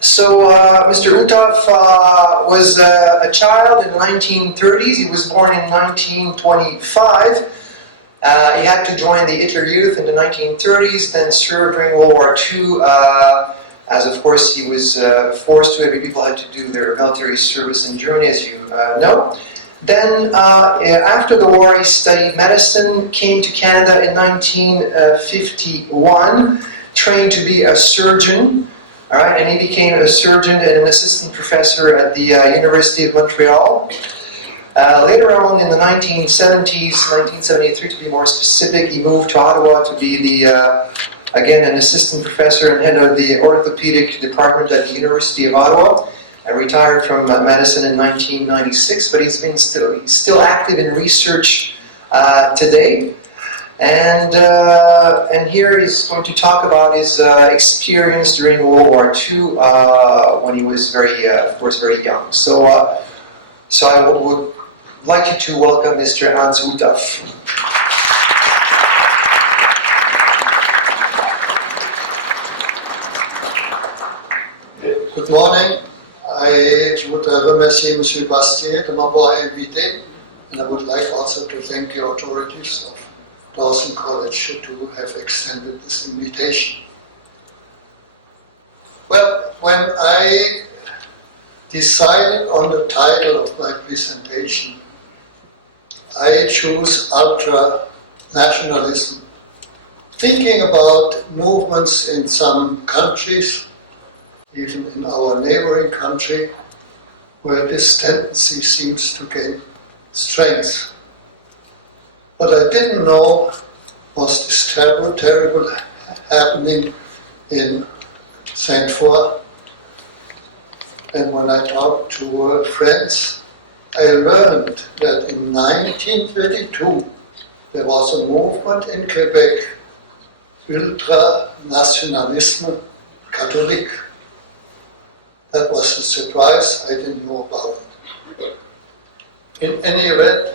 So Mr. Uhthoff was a child in the 1930s. He was born in 1925. He had to join the Hitler Youth in the 1930s, then served during World War II, as of course he was forced to. Every people had to do their military service in Germany, as you know. Then, after the war, he studied medicine, came to Canada in 1951, trained to be a surgeon, all right, and he became a surgeon and an assistant professor at the University of Montreal. Later on in the 1970s, 1973 to be more specific, he moved to Ottawa to be again, an assistant professor and head of the orthopedic department at the University of Ottawa. Retired from medicine in 1996, but he's still active in research today. And here he's going to talk about his experience during World War II when he was of course, very young. So I would like you to welcome Mr. Hans Uhthoff. Good morning. Je voudrais remercier M. Bastier de m'avoir invité, and I would like also to thank the authorities of Dawson College to have extended this invitation. Well, when I decided on the title of my presentation, I chose ultra-nationalism, thinking about movements in some countries, even in our neighboring country, where this tendency seems to gain strength. What I didn't know was this terrible happening in St. Foy. And when I talked to friends, I learned that in 1932 there was a movement in Quebec, ultranationalisme catholique. That was a surprise, I didn't know about it. In any event,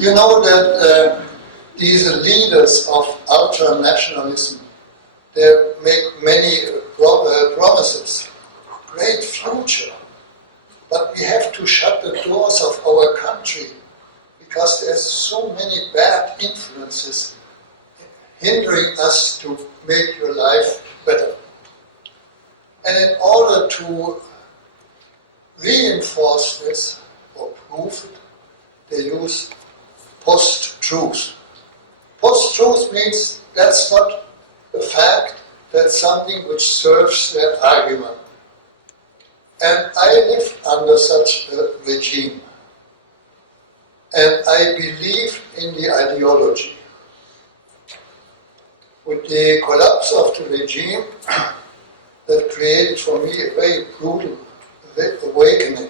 you know that these leaders of ultranationalism, they make many promises, great future, but we have to shut the doors of our country because there's so many bad influences hindering us to make your life better. And in order to reinforce this or prove it, they use post-truth. Post-truth means that's not a fact, that's something which serves their argument. And I lived under such a regime. And I believe in the ideology. With the collapse of the regime, that created for me a very brutal awakening.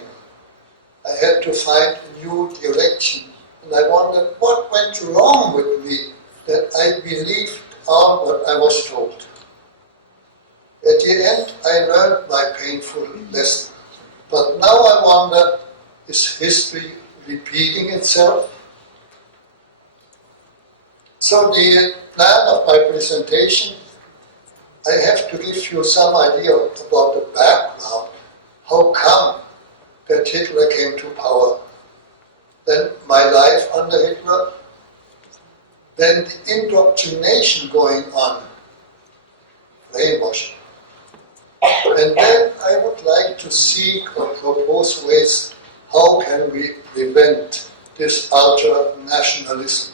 I had to find a new direction, and I wondered what went wrong with me that I believed all what I was told. At the end, I learned my painful lesson. But now I wonder, is history repeating itself? So the plan of my presentation, I have to give you some idea about the background. How come that Hitler came to power? Then my life under Hitler, then the indoctrination going on, brainwashing. And then I would like to seek or propose ways how can we prevent this ultra-nationalism.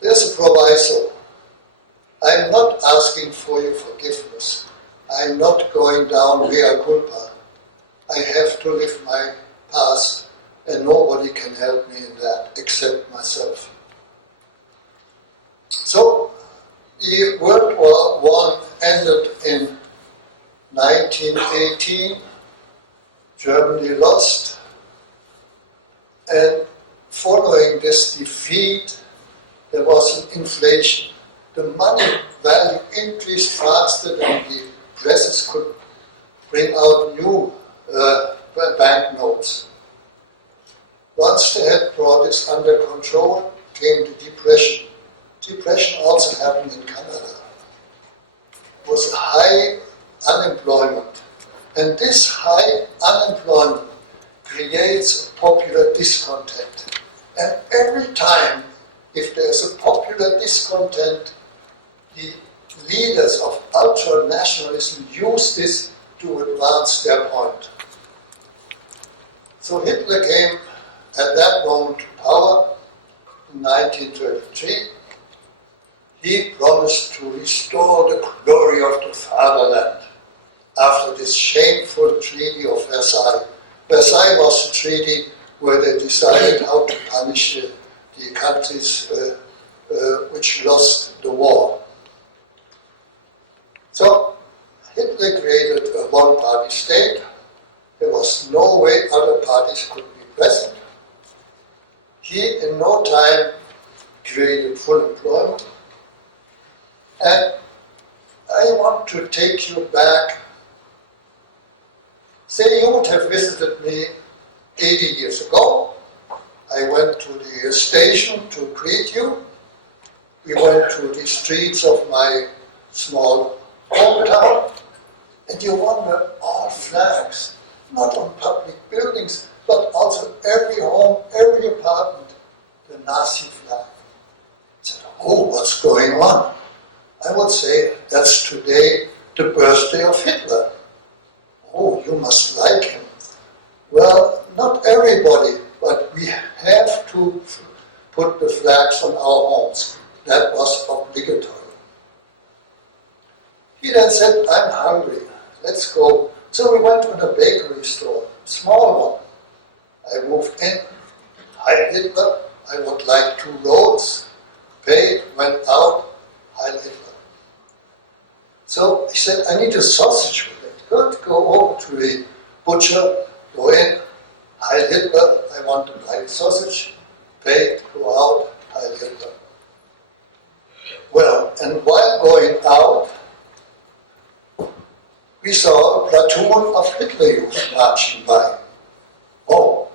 There's a proviso. I'm not asking for your forgiveness. I'm not going down mea culpa. I have to live my past, and nobody can help me in that except myself. So, the World War I ended in 1918. Germany lost. And following this defeat, there was an inflation. The money value increased faster than the presses could bring out new banknotes. Once they had brought this under control, came the depression. Depression also happened in Canada. was high unemployment. And this high unemployment creates a popular discontent. And every time, if there's a popular discontent, the leaders of ultranationalism use this to advance their point. So Hitler came at that moment to power in 1933. He promised to restore the glory of the fatherland after this shameful Treaty of Versailles. Versailles was the treaty where they decided how to punish the countries which lost the war. So Hitler created a one-party state. There was no way other parties could be present. He, in no time, created full employment. And I want to take you back. Say you would have visited me 80 years ago. I went to the station to greet you. We went to the streets of my small hometown. And you wonder, all flags, not on public buildings, but also every home, every apartment, the Nazi flag. I said, oh, what's going on? I would say, that's today the birthday of Hitler. Oh, you must like him. Well, not everybody, but we have to put the flags on our homes. That was obligatory. He then said, I'm hungry, let's go. So we went to a bakery store, small one. I moved in. Hi Hitler, I would like 2 rolls. Paid, went out. Hi Hitler. So he said, I need a sausage with it. Good, go over to the butcher, go in. Hi Hitler, I want to buy a sausage. Paid, go out. Hi Hitler. Well, and while going out, we saw a platoon of Hitler youth marching by. Oh,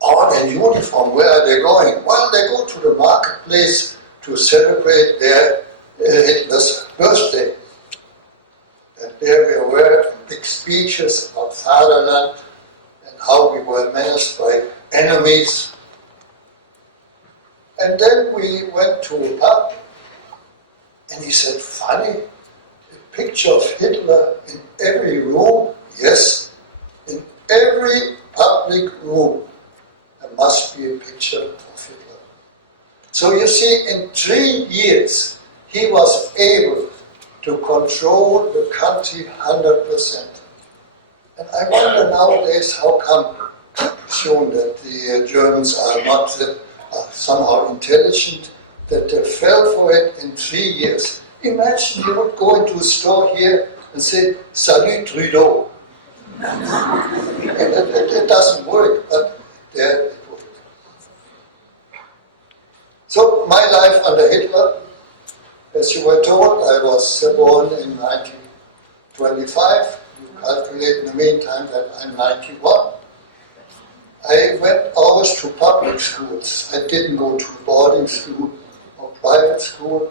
all in uniform, where are they going? Well, they go to the marketplace to celebrate their Hitler's birthday. And there we were in big speeches about fatherland and how we were menaced by enemies. And then we went to a pub, and he said, funny, a picture of Hitler in every room? Yes, in every public room there must be a picture of Hitler. So you see, in 3 years, he was able to control the country 100%. And I wonder nowadays how come, I presume that the Germans are not somehow intelligent, that they fell for it in 3 years. Imagine you would go into a store here and say, Salut Trudeau. And it doesn't work, but there it worked. So my life under Hitler, as you were told, I was born in 1925. You calculate in the meantime that I'm 91. I went always to public schools. I didn't go to boarding school or private school.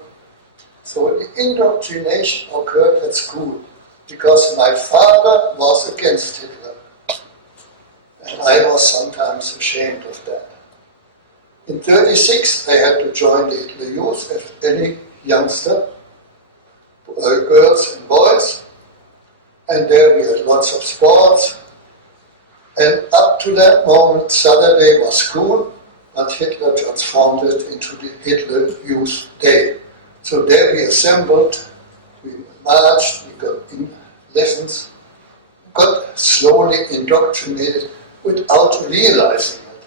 So the indoctrination occurred at school because my father was against Hitler. And I was sometimes ashamed of that. In 1936, I had to join the Hitler Youth as any youngster, girls and boys. And there we had lots of sports. And up to that moment, Saturday was school, but Hitler transformed it into the Hitler Youth Day. So there we assembled, we marched, we got in lessons, got slowly indoctrinated without realizing it.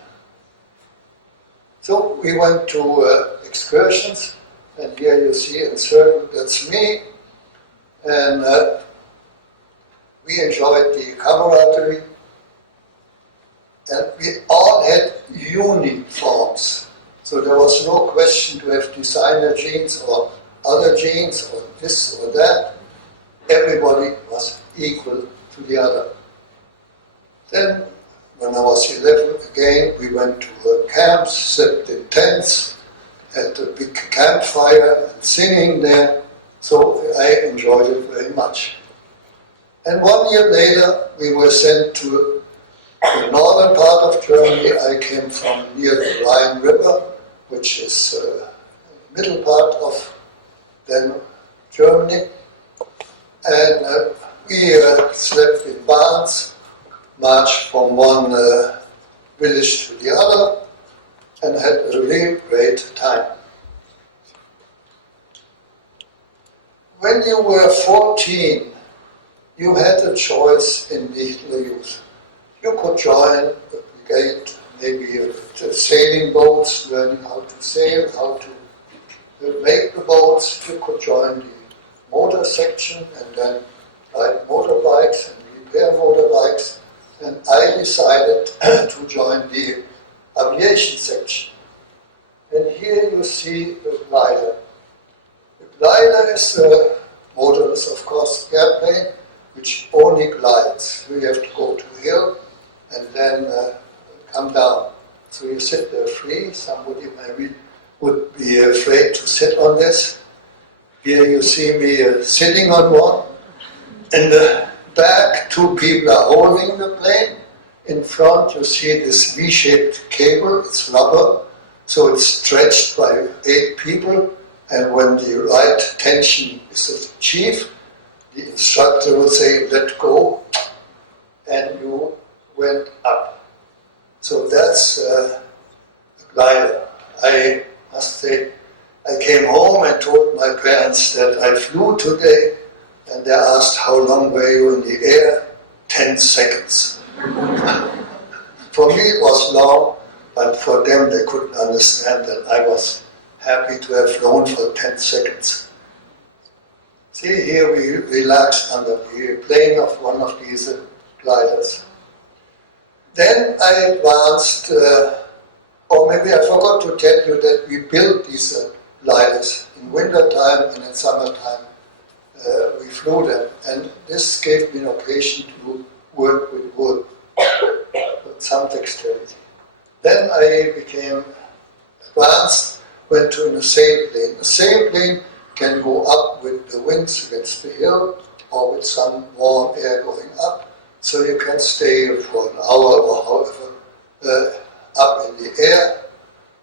So we went to excursions, and here you see in circle, that's me, and we enjoyed the camaraderie. And we all had uniforms. So there was no question to have designer jeans or other jeans or this or that. Everybody was equal to the other. Then, when I was 11 again, we went to camps, set in tents, had a big campfire and singing there. So I enjoyed it very much. And 1 year later, we were sent to the northern part of Germany. I came from near the Rhine River, which is the middle part of then Germany. And we slept in barns, marched from one village to the other, and had a really great time. When you were 14, you had a choice in vehicular youth. You could join a brigade, maybe sailing boats, learning how to sail, how to make the boats. You could join the motor section and then ride motorbikes and repair motorbikes. And I decided to join the aviation section. And here you see the glider. The glider is a motorless, of course, airplane, which only glides. So you have to go to a hill and then come down. So you sit there free. Somebody maybe would be afraid to sit on this. Here you see me sitting on one. In the back, 2 people are holding the plane. In front, you see this V-shaped cable. It's rubber, so it's stretched by 8 people. And when the right tension is achieved, the instructor would say, "Let go," and you went up. So that's a glider. I must say, I came home and told my parents that I flew today, and they asked, "How long were you in the air?" 10 seconds. For me it was long, but for them they couldn't understand that I was happy to have flown for 10 seconds. See, here we relaxed under the plane of one of these gliders. Then I advanced, or maybe I forgot to tell you that we built these gliders in winter time and in summertime. We flew them, and this gave me an occasion to work with wood, with some dexterity. Then I became advanced, went to a sailplane. A sailplane can go up with the winds against the hill or with some warm air going up, so you can stay for an hour or however up in the air,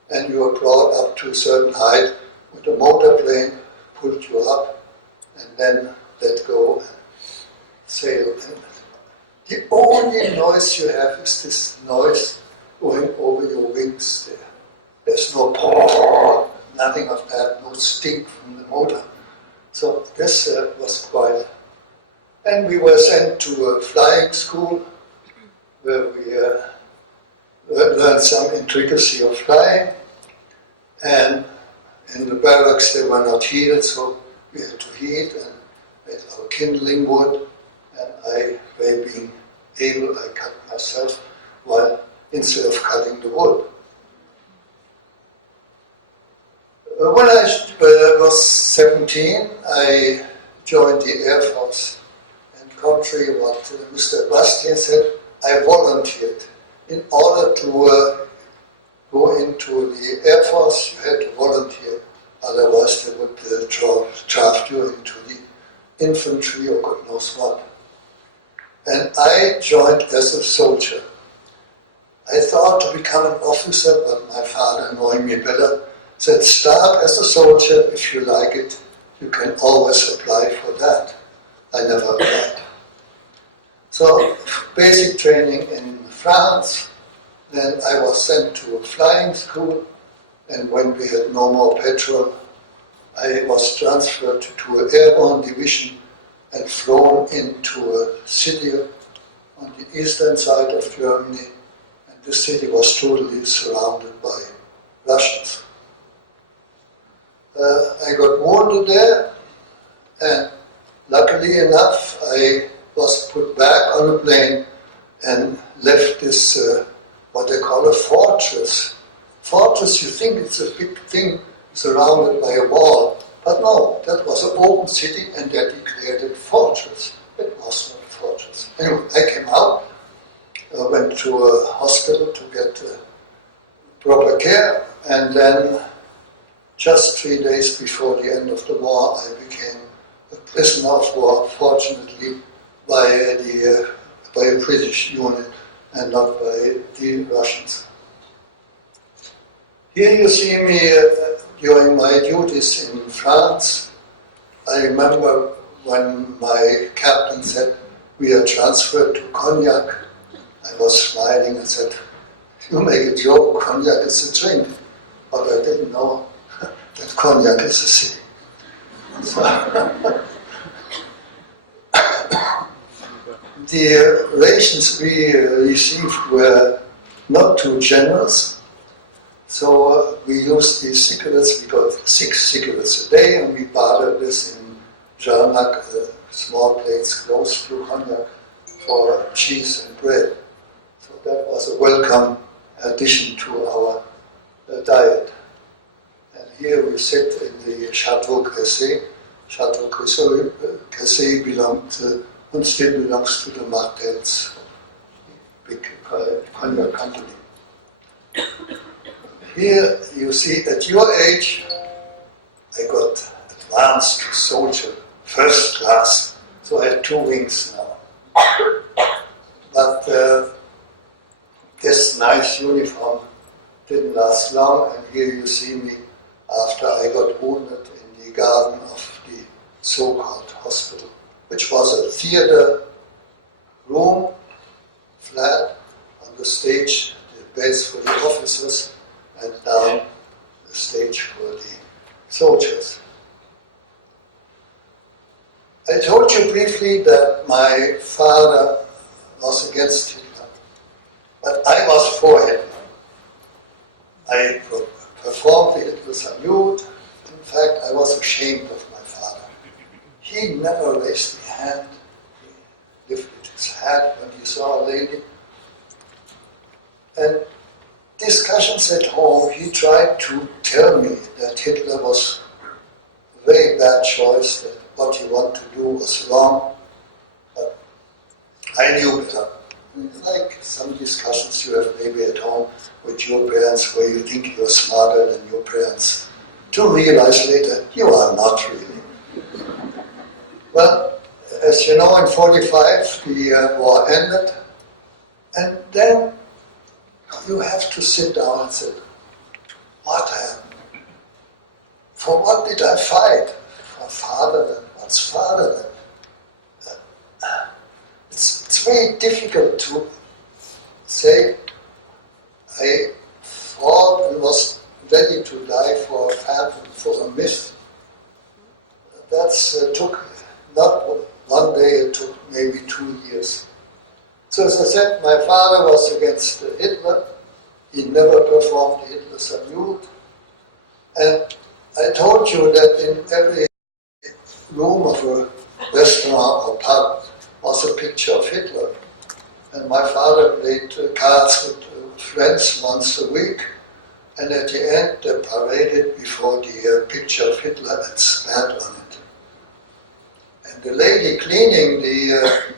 and you are brought up to a certain height with a motor plane, pulled you up, and then let go and sail. And the only noise you have is this noise going over your wings there. There's no purr, nothing of that, no stink from the motor. So this was quite. And we were sent to a flying school where we learned some intricacy of flying. And in the barracks they were not heated, so we had to heat and made our kindling wood. And I, by being able, I cut myself while instead of cutting the wood. When I was 17, I joined the Air Force. And contrary to what Mr. Bastien said, I volunteered. In order to go into the Air Force, you had to volunteer. Otherwise, they would draft you into the infantry or God knows what. And I joined as a soldier. I thought to become an officer, but my father, knowing me better, said, "Start as a soldier. If you like it, you can always apply for that." I never applied. So, basic training in France. Then I was sent to a flying school, and when we had no more petrol, I was transferred to an airborne division and flown into a city on the eastern side of Germany, and the city was totally surrounded by Russians. I got wounded there, and luckily enough, I was put back on a plane and left this, what they call a fortress. Fortress, you think it's a big thing surrounded by a wall, but no, that was an open city, and they declared it fortress. It was not a fortress. Anyway, I came out, went to a hospital to get proper care, and then just 3 days before the end of the war, I became prisoner of war, fortunately, by a British unit and not by the Russians. Here you see me during my duties in France. I remember when my captain said, "We are transferred to Cognac." I was smiling and said, "You make a joke, Cognac is a drink." But I didn't know that Cognac is a city. So the rations we received were not too generous. So we used these cigarettes. We got 6 cigarettes a day, and we bartered this in Jarnac, small plates close to Cognac, for cheese and bread. So that was a welcome addition to our diet. And here we sit in the Chateau Cressé. Chateau Cressé still belongs to the Martels, big Cognac company. Here you see, at your age, I got advanced soldier, first class, so I had 2 wings now. But this nice uniform didn't last long, and here you see me after I got wounded in the garden of the so-called hospital, which was a theater room, flat, on the stage, the beds for the officers, and down the stage for the soldiers. I told you briefly that my father was against Hitler, but I was for Hitler. I performed the Hitler salute. In fact, I was ashamed of my father. He never raised his hand. He lifted his hat when he saw a lady. And discussions at home, he tried to tell me that Hitler was a very bad choice, that what he wanted to do was wrong. But I knew better. Like some discussions you have maybe at home with your parents where you think you're smarter than your parents, to realize later you are not really. Well, as you know, in 1945 the war ended, and then you have to sit down and say, what happened? For what did I fight? For fatherland. What's fatherland? It's very difficult to say I fought and was ready to die for a phantom, for a myth. That took not one day, it took maybe 2 years. So as I said, my father was against Hitler. He never performed the Hitler salute. And I told you that in every room of a restaurant or pub was a picture of Hitler. And my father played cards with friends once a week. And at the end, they paraded before the picture of Hitler and spat on it. And the lady cleaning the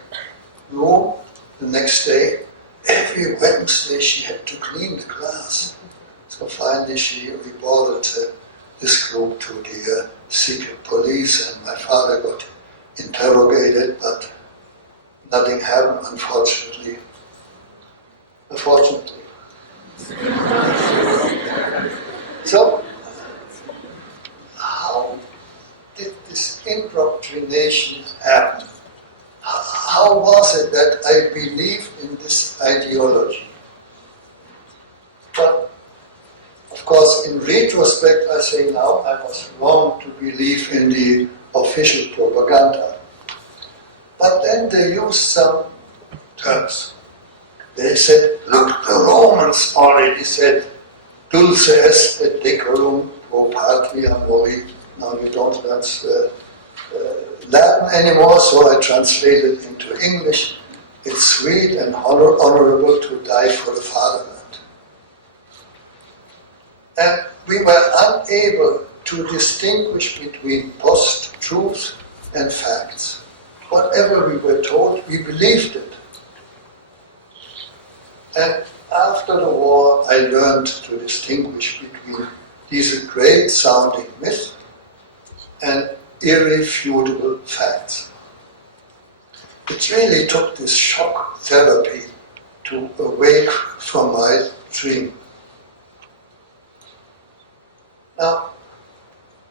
room the next day, every Wednesday she had to clean the glass. So finally she reported this group to the secret police, and my father got interrogated, but nothing happened, unfortunately. So, how did this indoctrination happen? How was it that I believed in this ideology? But, of course, in retrospect, I say now I was wrong to believe in the official propaganda. But then they used some terms. They said, look, the Romans already said, dulce est et decorum pro patria mori. Now you don't learn Latin anymore, so I translated it into English. It's sweet and honorable to die for the fatherland. And we were unable to distinguish between post-truth and facts. Whatever we were told, we believed it. And after the war, I learned to distinguish between these great sounding myths and irrefutable facts. It really took this shock therapy to awake from my dream. Now,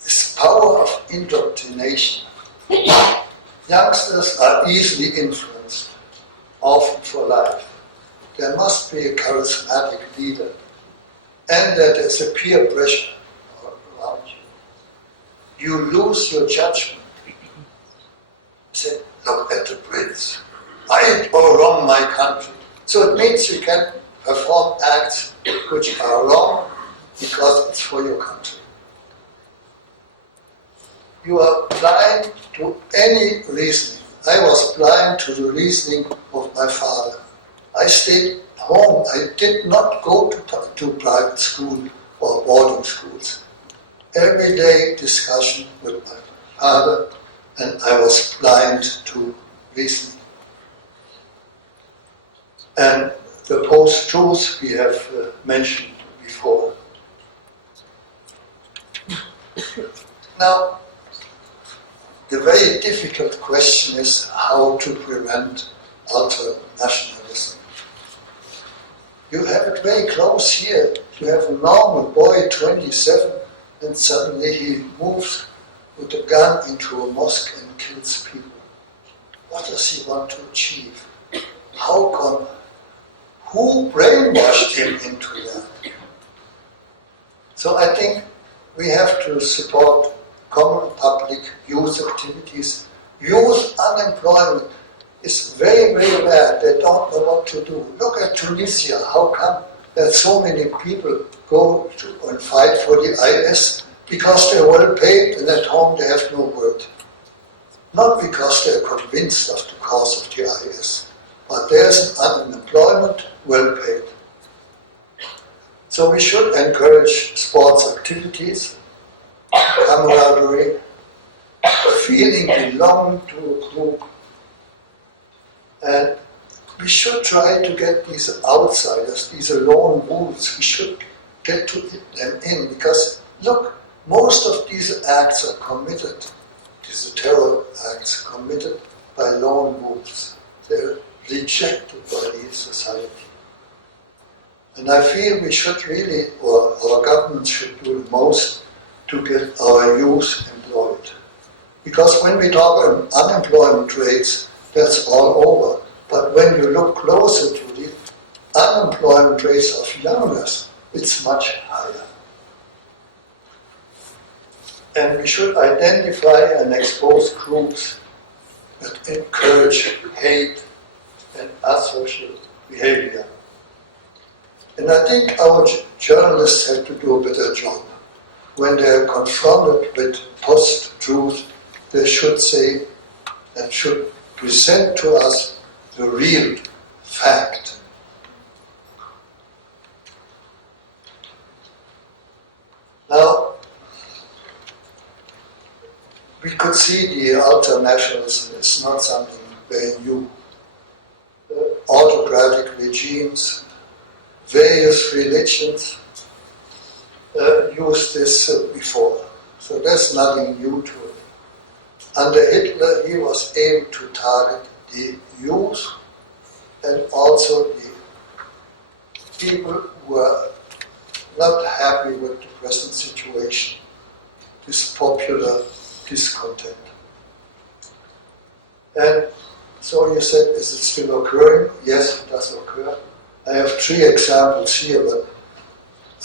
this power of indoctrination. Youngsters are easily influenced, often for life. There must be a charismatic leader, and that there's a peer pressure around you. You lose your judgment. You say, look at the Brits. Right or wrong, my country. So it means you can perform acts which are wrong because it's for your country. You are blind to any reasoning. I was blind to the reasoning of my father. I stayed home. I did not go to private school or boarding schools. Every day discussion with my father, and I was blind to reasoning. And the post-truth we have mentioned before. Now, the very difficult question is how to prevent ultra-nationalism. You have it very close here. You have a normal boy, 27, and suddenly he moves with a gun into a mosque and kills people. What does he want to achieve? How come? Who brainwashed him into that? So I think we have to support common public youth activities. Youth unemployment is very, very bad. They don't know what to do. Look at Tunisia. How come that so many people go to and fight for the IS? Because they're well paid and at home they have no work. Not because they're convinced of the cause of the IS, but there's an unemployment, well paid. So we should encourage sports activities, camaraderie, feeling belonging to a group. And we should try to get these outsiders, these lone wolves, we should get to them in. Because, look, most of these acts are committed, these terror acts committed by lone wolves. They're rejected by the society. And I feel we should really, or our government should do the most to get our youth employed. Because when we talk about unemployment rates, that's all over. But when you look closer to the unemployment rates of youngsters, it's much higher. And we should identify and expose groups that encourage hate and asocial behavior. And I think our journalists have to do a better job. When they're confronted with post-truth, they should say and should present to us the real fact. Now, we could see the ultranationalism is not something very new. Autocratic regimes, various religions used this before. So there's nothing new to it. Under Hitler, he was able to target the youth and also the people who were not happy with the present situation, this popular discontent. And so you said, is it still occurring? Yes, it does occur. I have 3 examples here, but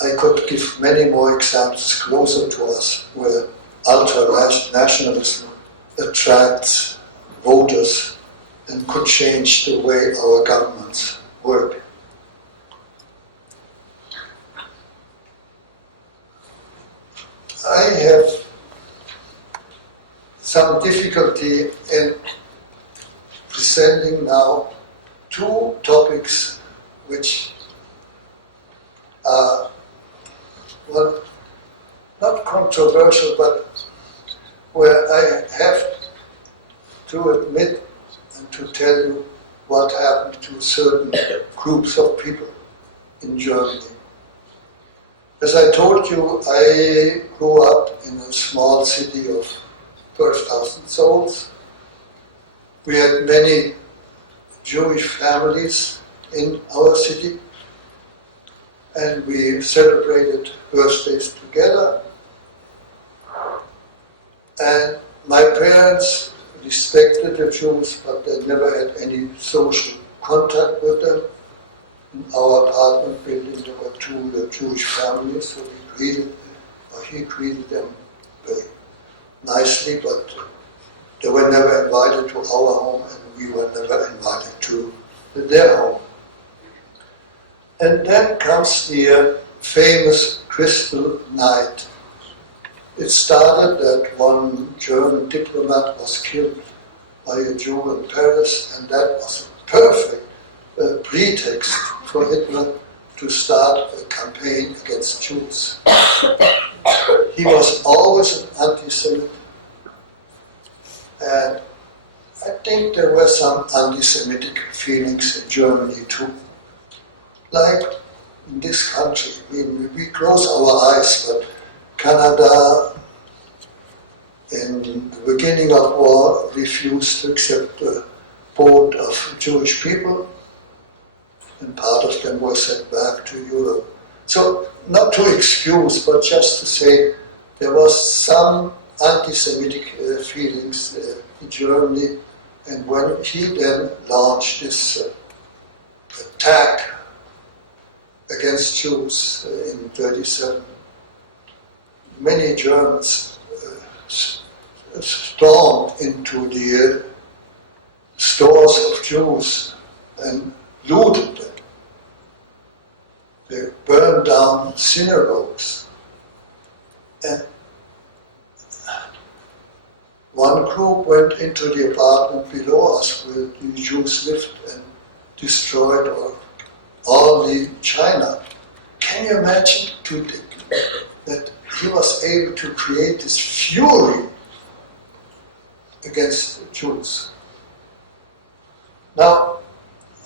I could give many more examples closer to us where ultra-nationalism attracts voters and could change the way our governments work. I have some difficulty in presenting now 2 topics which are, well, not controversial, but where I have to admit and to tell you what happened to certain groups of people in Germany. As I told you, I grew up in a small city of 12,000 souls. We had many Jewish families in our city, and we celebrated birthdays together. And my parents respected the Jews, but they never had any social contact with them. In our apartment building, there were two Jewish families, so he greeted them very nicely, but they were never invited to our home, and we were never invited to their home. And then comes the famous Crystal Night. It started that one German diplomat was killed by a Jew in Paris, and that was a perfect pretext for Hitler to start a campaign against Jews. He was always an anti-Semite, and I think there were some anti-Semitic feelings in Germany too. Like in this country, we close our eyes, but Canada in the beginning of war refused to accept the vote of Jewish people, and part of them were sent back to Europe. So, not to excuse, but just to say there was some anti-Semitic feelings in Germany, and when he then launched this attack against Jews in 1937, many Germans stormed into the stores of Jews and looted them. They burned down synagogues. And one group went into the apartment below us where the Jews lived and destroyed all the china. Can you imagine that he was able to create this fury against the Jews? Now,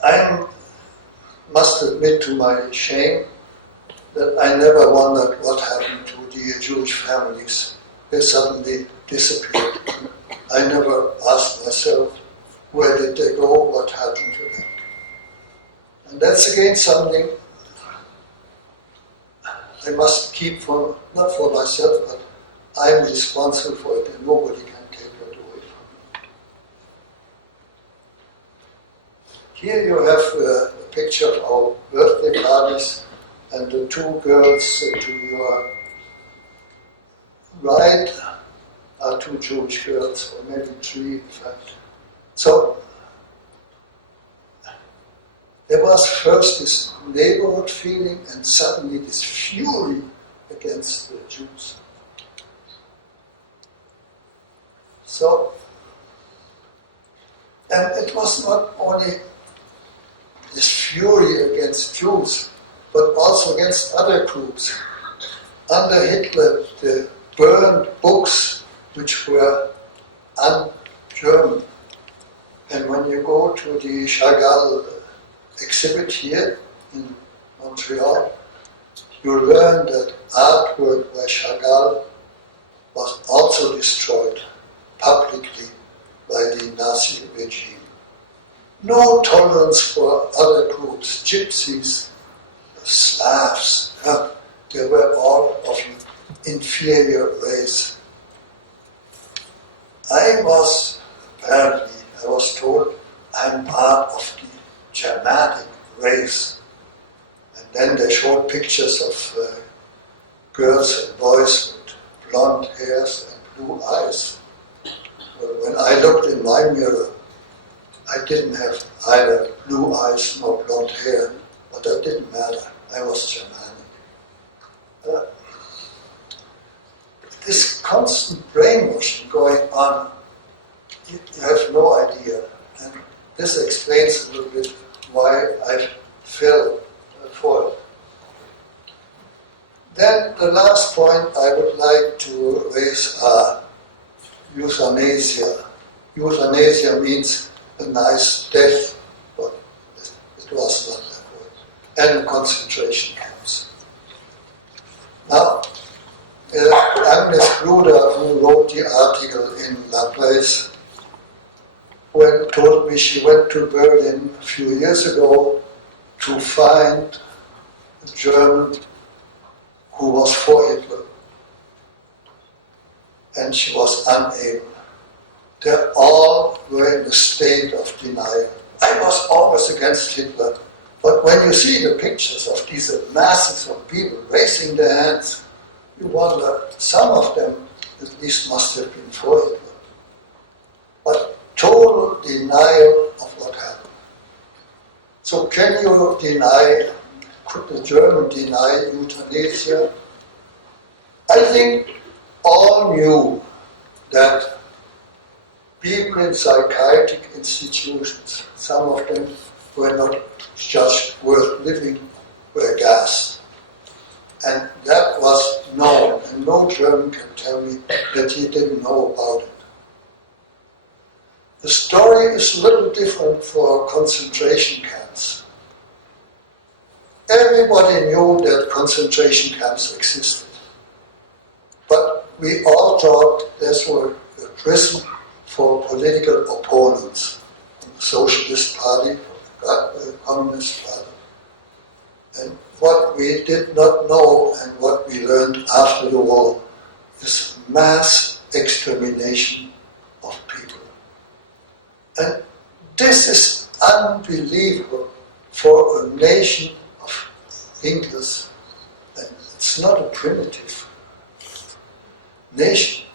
I must admit to my shame that I never wondered what happened to the Jewish families. They suddenly disappeared. I never asked myself, where did they go, what happened to them? And that's again something I must keep not for myself, but I'm responsible for it, and nobody can take that away from me. Here you have a picture of our birthday parties, and the two girls to your right are two Jewish girls, or maybe three in fact. So there was first this neighborhood feeling and suddenly this fury against the Jews. So, and it was not only this fury against Jews, but also against other groups. Under Hitler, they burned books which were un-German. And when you go to the Chagall exhibit here in Montreal, you learn that artwork by Chagall was also destroyed publicly by the Nazi regime. No tolerance for other groups, gypsies, Slavs, they were all of an inferior race. I was told I'm part of the Germanic race. And then they showed pictures of girls and boys with blonde hairs and blue eyes. When I looked in my mirror, I didn't have either blue eyes nor blonde hair, but that didn't matter. I was Germanic. This constant brainwashing going on, you have no idea. And this explains a little bit why I fell for it. Then the last point I would like to raise are euthanasia. Euthanasia means a nice death, but it was not that word. And concentration camps. Now, Agnes Bruder, who wrote the article in La Presse, told me she went to Berlin a few years ago to find a German who was for Hitler. And she was unable. They all were in a state of denial. I was always against Hitler. But when you see the pictures of these masses of people raising their hands, you wonder, some of them at least must have been for Hitler. But total denial of what happened. So can you deny, could the German deny euthanasia? I think all knew that people in psychiatric institutions, some of them were not judged worth living, were gassed. And that was known, and no German can tell me that he didn't know about it. The story is a little different for concentration camps. Everybody knew that concentration camps existed. But we all thought this was a prison for political opponents, from the Socialist Party, from the Communist Party. And what we did not know and what we learned after the war is mass extermination of people. And this is unbelievable for a nation of thinkers. And it's not a primitive nation.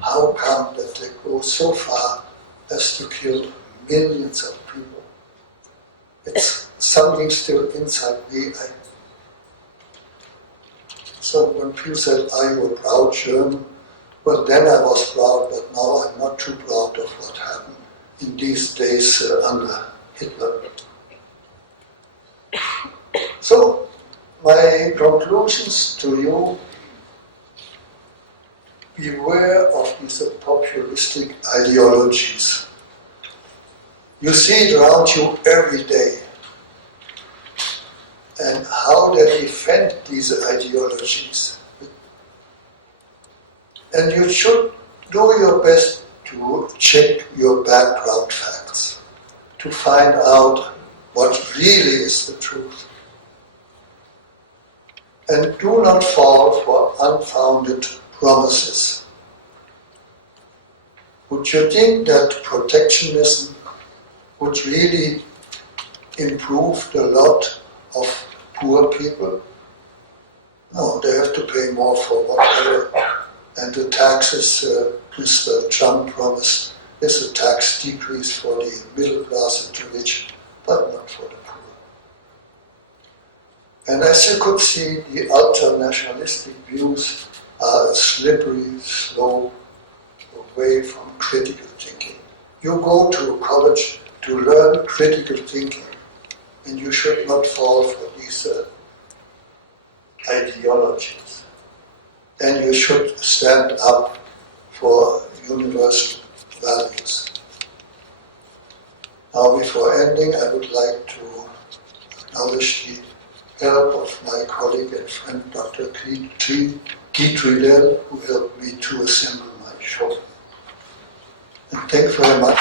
How come that they go so far as to kill millions of people? It's something still inside me. So when people said, "Are you a proud German?" Well, then I was proud, but now I'm not too proud of what happened in these days under Hitler. So my conclusions to you: beware of these populistic ideologies. You see it around you every day. And how they defend these ideologies. And you should do your best to check your background facts, to find out what really is the truth. And do not fall for unfounded promises. Would you think that protectionism would really improve the lot of poor people? No, they have to pay more for whatever. And the taxes Mr. Trump promised is a tax decrease for the middle class and the rich, but not for the poor. And as you could see, the ultra-nationalistic views are a slippery slope away from critical thinking. You go to a college to learn critical thinking, and you should not fall for these ideologies. And you should stand up for universal values. Now, before ending, I would like to acknowledge the help of my colleague and friend, Dr. Guy Trudel, who helped me to assemble my show. And thank you very much.